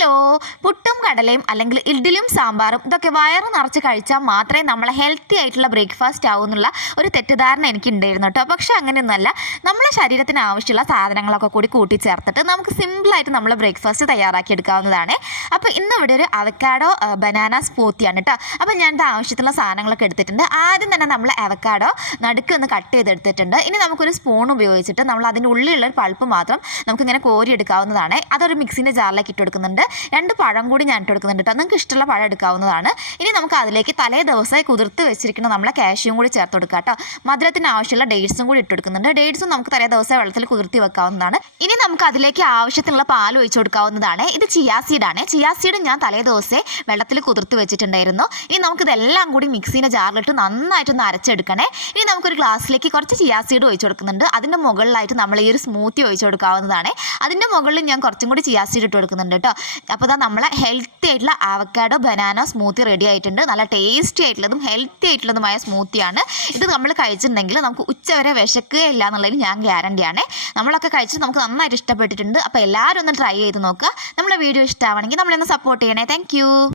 Hello, പുട്ടും കടലയും അല്ലെങ്കിൽ ഇഡ്ഡലിയും സാമ്പാറും ഇതൊക്കെ വയറ് നിറച്ച് കഴിച്ചാൽ മാത്രമേ നമ്മളെ ഹെൽത്തി ആയിട്ടുള്ള ബ്രേക്ക്ഫാസ്റ്റ് ആവൂ എന്നുള്ള ഒരു തെറ്റിദ്ധാരണ എനിക്ക് ഉണ്ടായിരുന്നു കേട്ടോ. പക്ഷേ അങ്ങനെയൊന്നുമല്ല. നമ്മളെ ശരീരത്തിന് ആവശ്യമുള്ള സാധനങ്ങളൊക്കെ കൂടി കൂട്ടിച്ചേർത്തിട്ട് നമുക്ക് സിമ്പിളായിട്ട് നമ്മളെ ബ്രേക്ക്ഫാസ്റ്റ് തയ്യാറാക്കി എടുക്കാവുന്നതാണ്. അപ്പോൾ ഇന്ന് ഇവിടെ ഒരു അവക്കാഡോ ബനാന സ്മൂത്തിയാണ് കേട്ടോ. അപ്പോൾ ഞാൻ ആവശ്യത്തിലുള്ള സാധനങ്ങളൊക്കെ എടുത്തിട്ടുണ്ട്. ആദ്യം തന്നെ നമ്മൾ അവക്കാഡോ നടുക്ക് ഒന്ന് കട്ട് ചെയ്തെടുത്തിട്ടുണ്ട്. ഇനി നമുക്കൊരു സ്പൂൺ ഉപയോഗിച്ചിട്ട് നമ്മൾ അതിൻ്റെ ഉള്ളിലുള്ള ഒരു പൾപ്പ് മാത്രം നമുക്കിങ്ങനെ കോരി എടുക്കാവുന്നതാണ്. അതൊരു മിക്സിൻ്റെ ജാറിലേക്ക് ഇട്ട് കൊടുക്കുന്നുണ്ട്. 2 പഴം കൂടി ഞാൻ ഇട്ട് കൊടുക്കുന്നുണ്ട് കേട്ടോ. നിങ്ങൾക്ക് ഇഷ്ടമുള്ള പഴം എടുക്കാവുന്നതാണ്. ഇനി നമുക്ക് അതിലേക്ക് തലേ ദിവസമായി കുതിർത്ത് വെച്ചിരിക്കുന്ന നമ്മളെ കാഷ്യൂം കൂടി ചേർത്ത് കൊടുക്കുക കേട്ടോ. മധുരത്തിന് ആവശ്യമുള്ള ഡേറ്റ്സും കൂടി ഇട്ട് കൊടുക്കുന്നുണ്ട്. ഡേറ്റ്സും നമുക്ക് തലേ ദിവസം വെള്ളത്തിൽ കുതിർത്തി വെക്കാവുന്നതാണ്. ഇനി നമുക്ക് അതിലേക്ക് ആവശ്യത്തിനുള്ള പാൽ ഒഴിച്ചു കൊടുക്കാവുന്നതാണ്. ഇത് ചിയാ സീഡാണ്. ചിയാ സീഡ് ഞാൻ തലേ ദിവസം വെള്ളത്തിൽ കുതിർത്ത് വെച്ചിട്ടുണ്ടായിരുന്നു. ഇനി നമുക്കിതെല്ലാം കൂടി മിക്സിൻ്റെ ജാറിലിട്ട് നന്നായിട്ടൊന്ന് അരച്ചെടുക്കണേ. ഇനി നമുക്കൊരു ഗ്ലാസ്സിലേക്ക് കുറച്ച് ചിയാ സീഡ് ഒഴിച്ചു കൊടുക്കുന്നുണ്ട്. അതിൻ്റെ മുകളിലായിട്ട് നമ്മൾ ഈ ഒരു സ്മൂത്തി ഒഴിച്ചു കൊടുക്കാവുന്നതാണ്. അതിൻ്റെ മുകളിൽ ഞാൻ കുറച്ചും കൂടി ചിയാ സീഡ് ഇട്ട് കൊടുക്കുന്നുണ്ട് കേട്ടോ. അപ്പോൾ ഇതാ നമ്മളെ ഹെൽത്തി ആയിട്ടുള്ള അവക്കാഡോ ബനാന സ്മൂത്തി റെഡി ആയിട്ടുണ്ട്. നല്ല ടേസ്റ്റി ആയിട്ടുള്ളതും ഹെൽത്തി ആയിട്ടുള്ളതുമായ സ്മൂത്തിയാണ്. ഇത് നമ്മൾ കഴിച്ചിട്ടുണ്ടെങ്കിൽ നമുക്ക് ഉച്ചവരെ വിശക്കുകയില്ല എന്നുള്ളതിന് ഞാൻ ഗ്യാരണ്ടിയാണ്. നമ്മളൊക്കെ കഴിച്ചിട്ട് നമുക്ക് നന്നായിട്ട് ഇഷ്ടപ്പെട്ടിട്ടുണ്ട്. അപ്പോൾ എല്ലാവരും ഒന്ന് ട്രൈ ചെയ്ത് നോക്കുക. നമ്മളെ വീഡിയോ ഇഷ്ടമാണെങ്കിൽ നമ്മളൊന്ന് സപ്പോർട്ട് ചെയ്യണേ. താങ്ക്